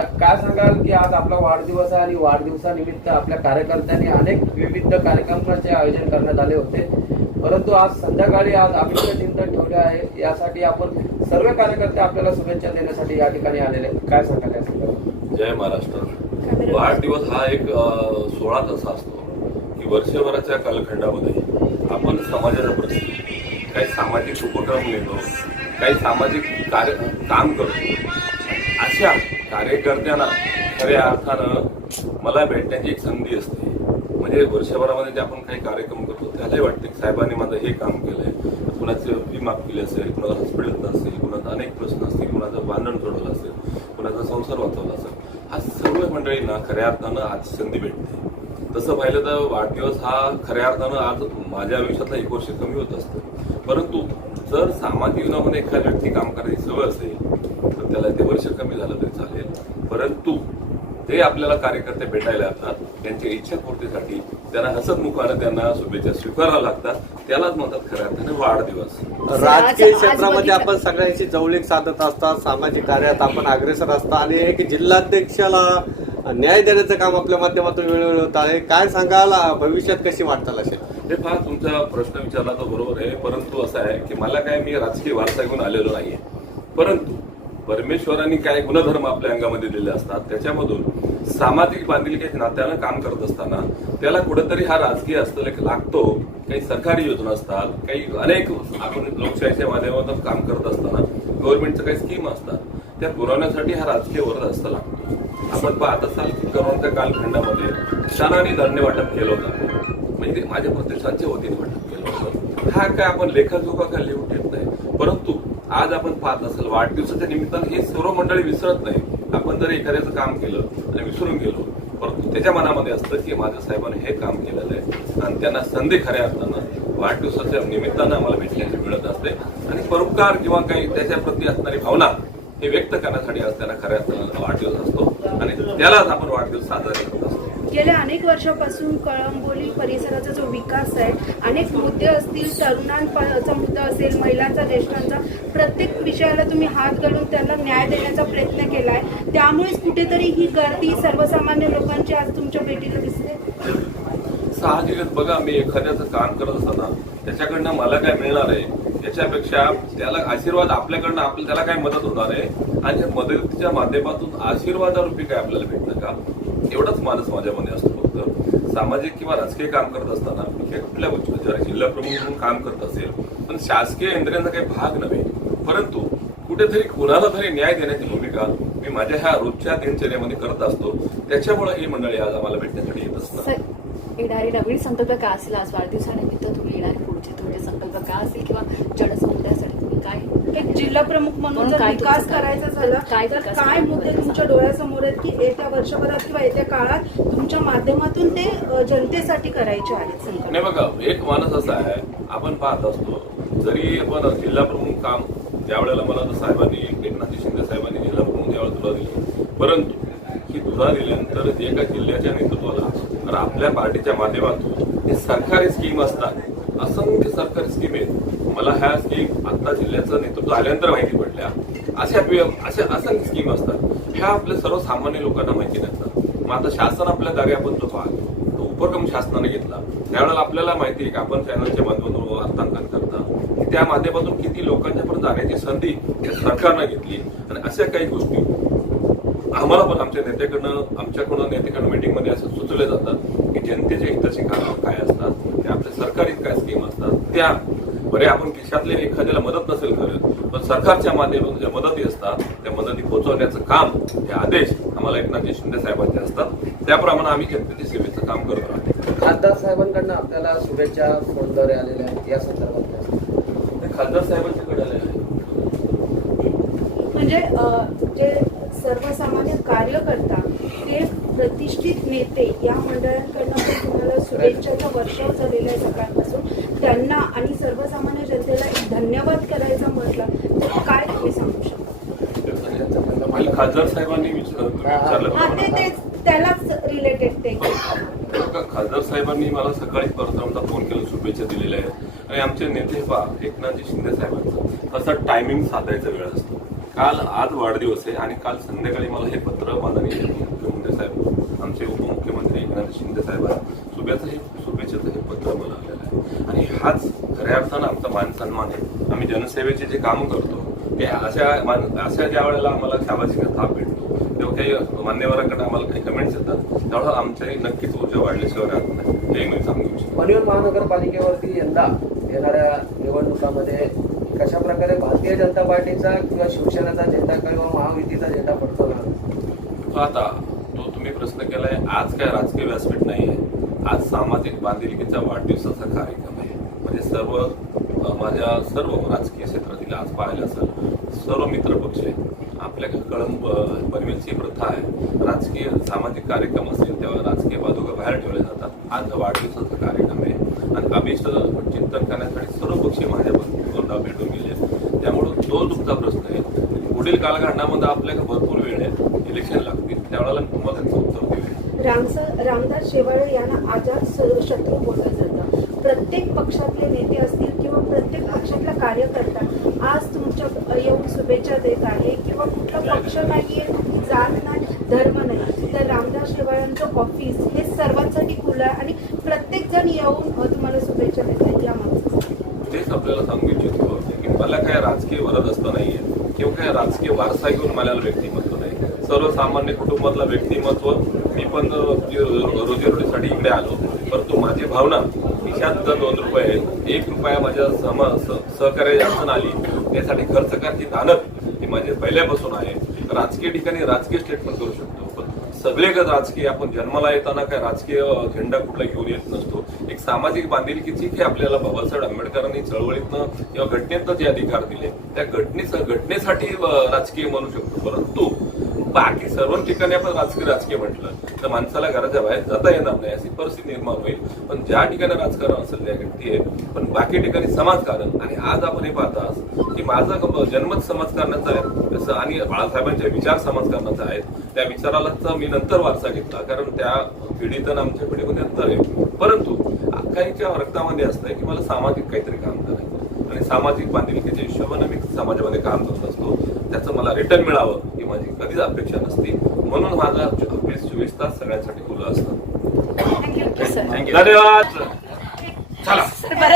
काय सांगाल की आज आपला वाढदिवस आहे आणि वाढदिवसानिमित्त आपल्या कार्यकर्त्यांनी अनेक विविध कार्यक्रमाचे आयोजन करण्यात आले होते. परंतु आज संध्याकाळी आज अभिष्ट चिंतन ठेवले आहे. यासाठी आपण सर्व कार्यकर्ते आपल्याला शुभेच्छा देण्यासाठी या ठिकाणी आलेले आहेत. काय सांगाल या संदर्भात? जय महाराष्ट्र. वाढदिवस हा एक अ, सोहळा असा असतो की वर्षभराच्या कालखंडामध्ये आपण समाजाच्या प्रती काही सामाजिक उपक्रम नेतो काही सामाजिक कार्य काम करतो. अशा कार्यकर्त्यांना खऱ्या अर्थानं मला भेटण्याची एक संधी असते. म्हणजे वर्षभरामध्ये जे आपण काही कार्यक्रम करतो त्यालाही वाटते की साहेबांनी माझं हे काम केलंय. कुणाचे फी माफ केली असेल कुणाला हॉस्पिटल असेल कुणाचा अनेक प्रश्न असतील कुणाचं भांडण सोडवलं असेल कुणाचा संसार वाचवला असेल. हा सर्व मंडळींना खऱ्या अर्थानं आज संधी भेटते. तसं पाहिलं तर वाढदिवस हा खऱ्या अर्थानं आज माझ्या आयुष्यातला एक वर्ष कमी होत असतं. परंतु जर सामाजिक जीवनामध्ये एखाद्या व्यक्ती काम करायची सवय असेल त्याला ते वर्ष कमी झालं तरी चालेल. परंतु ते आपल्याला कार्यकर्ते भेटायला येतात. त्यांच्या इच्छापूर्तीसाठी त्यांना हसत मुखानं त्यांना शुभेच्छा स्वीकाराव्या लागतात. त्यालाच म्हणतात खऱ्या अर्थाने वाढदिवस. राजकीय क्षेत्रामध्ये आपण सगळ्यांशी जवळीक साधत असतात. सामाजिक कार्यात आपण अग्रेसर असता. आणि एक जिल्हाध्यक्षाला न्याय देण्याचं काम आपल्या माध्यमातून वेळोवेळी होत आहे. काय सांगाल? भविष्यात कशी वाटचाल असेल? हे फार तुमचा प्रश्न विचारला तो बरोबर आहे. परंतु असं आहे की मला काय मी राजकीय वारसा घेऊन आलेलो नाहीये. परंतु परमेश्वरांनी काय गुणधर्म आपल्या अंगामध्ये दिले असतात त्याच्यामधून सामाजिक बांधिलकीच्या नात्यानं काम करत असताना त्याला कुठेतरी हा राजकीय असतं लागतो. काही सरकारी योजना असतात काही अनेक आपण लोकशाहीच्या माध्यमातून काम करत असताना गव्हर्नमेंटचं काही स्कीम असतात त्या पुरवण्यासाठी हा राजकीय वर्ग असतं लागतो. आपण पाहत असाल की करोनाच्या कालखंडामध्ये क्षणाने धान्य वाटप केलं होतं. म्हणजे माझ्या प्रतिष्ठानच्या वतीने वाटप केलं होतं. हा काय आपण लेखाजोखा काय लिहून ठेवत नाही. परंतु आज आपण पाहत असेल वाढदिवसाच्या निमित्तानं हे सर्व मंडळी विसरत नाही. आपण जर एखाद्याचं काम केलं आणि विसरून गेलो परंतु त्याच्या मनामध्ये असतं की माझ्या साहेबांनी हे काम केलेलं आहे. आणि त्यांना संधी खऱ्या असताना वाढदिवसाच्या निमित्तानं आम्हाला भेटण्याची मिळत असते. आणि परोपकार किंवा काही त्याच्या प्रती असणारी भावना हे व्यक्त करण्यासाठी आज त्यांना खऱ्या अर्थानं वाढदिवस असतो. आणि त्यालाच आपण वाढदिवस साजरा करत असतो. गेल्या अनेक वर्षापासून कळंबोली परिसराचा जो विकास आहे अनेक मुद्दे असतील तरुणांचा मुद्दा असेल महिलांचा ज्येष्ठांचा प्रत्येक विषयाला तुम्ही हात घालून त्यांना न्याय देण्याचा प्रयत्न केला आहे त्यामुळेच कुठेतरी ही गर्दी सर्वसामान्य लोकांची आज तुमच्या भेटीला दिसते. साहजिकच बघा मी एखाद्याचं काम करत असताना त्याच्याकडनं मला काय मिळणार आहे? त्याच्यापेक्षा त्याला आशीर्वाद आपल्याकडनं आपल्याला त्याला काय मदत होणार आहे? आणि मदतीच्या माध्यमातून आशीर्वादारूपी काय आपल्याला भेटतं का? एवढाच मानस माझ्यामध्ये असतो फक्त. सामाजिक किंवा राजकीय काम करत असताना कुठल्या गोष्टी म्हणजे जिल्हा प्रमुख म्हणून काम करत असेल पण शासकीय यंत्रणेचा काही भाग नव्हे. परंतु कुठेतरी कुणाला तरी न्याय देण्याची भूमिका मी माझ्या ह्या रोजच्या दिनचर्यामध्ये करत असतो. त्याच्यामुळे ही मंडळी आज आम्हाला भेटण्यासाठी येत असतात. सर, येणारे नवीन संकल्प काय असेल? आज वाढदिवसानिमित्त तुम्ही येणारे पुढचे तुमचे संकल्प काय असेल? किंवा जनसमुदायासाठी एक जिल्हा प्रमुख म्हणून जर विकास करायचा झाला काय तर काय मुद्दे? तुमच्या डोळ्यासमोर आहेत की येत्या वर्षभरात किंवा येत्या काळात तुमच्या माध्यमातून ते जनतेसाठी करायचे आहेत नाही बघा एक माणूस असा आहे आपण पाहत असतो जरी आपण जिल्हा प्रमुख काम त्यावेळेला मला तर साहेबांनी एकनाथजी शिंदे साहेबांनी जिल्हा प्रमुख त्यावेळेला तुला दिली परंतु ही तुला दिल्यानंतर जे एका जिल्ह्याच्या नेतृत्वाला तर आपल्या पार्टीच्या माध्यमातून हे सरकारी स्कीम असतात असंख्य सरकारी स्कीम आहेत. मला ह्या स्कीम आता जिल्ह्याचं नेतृत्व आल्यानंतर माहिती पडल्या. अशा अशा असंख्य स्कीम असतात. ह्या आपल्या सर्वसामान्य लोकांना माहिती नसतात. मग आता शासन आपल्या दारी आपण जो पाहतो. तो उपक्रम शासनाने घेतला. त्यावेळेला आपल्याला माहिती आहे की आपण चॅनलच्या माध्यमातून वार्तांकन करता. त्या माध्यमातून किती लोकांच्यापर्यंत जाण्याची संधी या सरकारनं घेतली. आणि अशा काही गोष्टी आम्हाला पण आमच्या नेत्याकडनं आमच्याकडून नेत्याकडनं मीटिंगमध्ये असं सुचवले जातात की जनतेच्या हिताची कामं काय असतात ते आपल्या सरकारी काय स्कीम असतात त्या बरे आपण खिशातले एखाद्याला मदत नसेल करत पण सरकारच्या माध्यमातून ज्या मदती असतात त्या मदती पोहोचवण्याचं काम हे आदेश आम्हाला एकनाथजी शिंदे साहेबांचे असतात. त्याप्रमाणे आम्ही जनतेच्या सेवेचं काम करत राहतो खासदार साहेबांकडनं आपल्याला शुभेच्छा फोनद्वारे आलेल्या आहेत या संदर्भात? ते खासदार साहेबांच्याकडे आले आहे म्हणजे जे सर्वसामान्य कार्यकर्ता प्रतिष्ठित नेते या मंडळांकडनं पण तुम्हाला शुभेच्छाचा वर्षाव झालेला आहे सकाळपासून. त्यांना आणि सर्वसामान्य जनतेला एक धन्यवाद करायचा म्हटलं तर काय तुम्ही सांगू शकता? खासदार साहेबांनी त्यालाच रिलेटेड ते. खासदार साहेबांनी मला सकाळी परतरामचा फोन केला शुभेच्छा दिलेल्या आहेत. आणि आमचे नेते पहा एकनाथजी शिंदे साहेबांचा. असा टायमिंग साधायचा वेळ असतो. काल आज वाढदिवस आहे आणि काल संध्याकाळी मला हे पत्र माननीय आमचे उपमुख्यमंत्री एकनाथ शिंदे साहेबांना शुभेचं हे शुभेच्छेचं हे पत्र मला आलेलं आहे. आणि हाच खऱ्या अर्थानं आमचा मान सन्मान आहे. आम्ही जनसेवेचे जे काम करतो ते अशा मान अशा ज्या वेळेला आम्हाला सामाजिक थाप भेटतो तेव्हा काही मान्यवरांकडे आम्हाला काही कमेंट्स येतात त्यामुळे आमच्याही नक्कीच ऊर्जा वाढल्याशिवाय राहत नाही. हे मी सांगू इच्छितो. पनवेल महानगरपालिकेवरती यंदा येणाऱ्या निवडणुकामध्ये कशा प्रकारे भारतीय जनता पार्टीचा किंवा शिवसेनेचा झेंडा किंवा महायुतीचा झेंडा फडकवणार तो आता तुम्ही प्रश्न केलाय आज काय राजकीय व्यासपीठ नाहीये. आज सामाजिक बांधिलकीचा वाढदिवसाचा कार्यक्रम आहे. म्हणजे सर्व माझ्या सर्व राजकीय क्षेत्रातील आज पाहिलं असेल सर्व मित्रपक्ष आहेत आपल्या कळंब अ, प्रथा आहे. राजकीय सामाजिक कार्यक्रम असेल तेव्हा राजकीय बाजूला बाहेर ठेवले जातात. आज वाढदिवसाचा कार्यक्रम आहे. आणि अभिष्ट चिंतन करण्यासाठी सर्व पक्षी माझ्या भेटून गेले त्यामुळे तो तुमचा प्रश्न आहे. पुढील कालखंडामध्ये आपल्याला भरपूर वेळ आहे. इलेक्शन लागतील. त्यावेळेला तुम्हाला त्याचं उत्तर रामस रामदास शेवाळे यांना आजार शत्रू बोललं जातं प्रत्येक पक्षातले नेते असतील किंवा प्रत्येक पक्षातला कार्यकर्ता आज तुमच्या येऊन शुभेच्छा देत आहे किंवा कुठला पक्ष नाहीये कुठली जात नाही धर्म नाही तर रामदास शेवाळ्यांचं ऑफिस हे सर्वांसाठी खुलं आहे आणि प्रत्येक जण येऊन तुम्हाला शुभेच्छा देत आहे यामागचं तेच आपल्याला सांगू इच्छितो. की मला काय राजकीय वरदस्त नाहीये किंवा काय राजकीय वारसा घेऊन मला व्यक्तिमत्व नाही सर्वसामान्य कुटुंबातला व्यक्तिमत्व मी पण रोजीरोटीसाठी इकडे आलो. परंतु माझी भावना खिशात दोन रुपये आहेत. एक रुपया माझ्या समा स- सहकार्य अडचण आली. त्यासाठी खर्च करायची दानत ही माझी पहिल्यापासून आहे. राजकीय ठिकाणी राजकीय स्टेटमेंट करू शकतो. पण सगळे राजकीय आपण जन्माला येताना काय राजकीय झेंडा कुठला घेऊन येत नसतो. एक सामाजिक बांधिलकीची हे आपल्याला बाबासाहेब आंबेडकरांनी चळवळीतनं किंवा घटनेतनं जे अधिकार दिले त्या घटनेचं घटनेसाठी राजकीय म्हणू शकतो. परंतु बाकी सर्व ठिकाणी आपण राजकीय राजकीय म्हटलं तर माणसाला घराच्या बाहेर जाता येणार नाही अशी परिस्थिती निर्माण होईल. पण ज्या ठिकाणी राजकारण असेल त्या व्यक्ती आहे पण बाकी ठिकाणी समाजकारण आणि आज आपण हे पाहता की माझा ग- जन्मच समाजकारणाचा आहे तसं आणि बाळासाहेबांचे विचार समाजकारणाचा आहेत त्या विचारालाच मी नंतर वारसा घेतला कारण त्या पिढीत आणि आमच्या पिढीमध्ये अंतर आहे. परंतु काहीच्या रक्तामध्ये असतंय की मला सामाजिक काहीतरी काम करायचं आणि सामाजिक बांधिलकीच्या हिशोबाने मी समाजामध्ये काम करत असतो. त्याचं मला रिटर्न मिळावं ही माझी कधीच अपेक्षा नसती. म्हणून माझा ऑफिस चोवीस तास सगळ्यांसाठी खुलं असतं. थँक्यू सर धन्यवाद. चला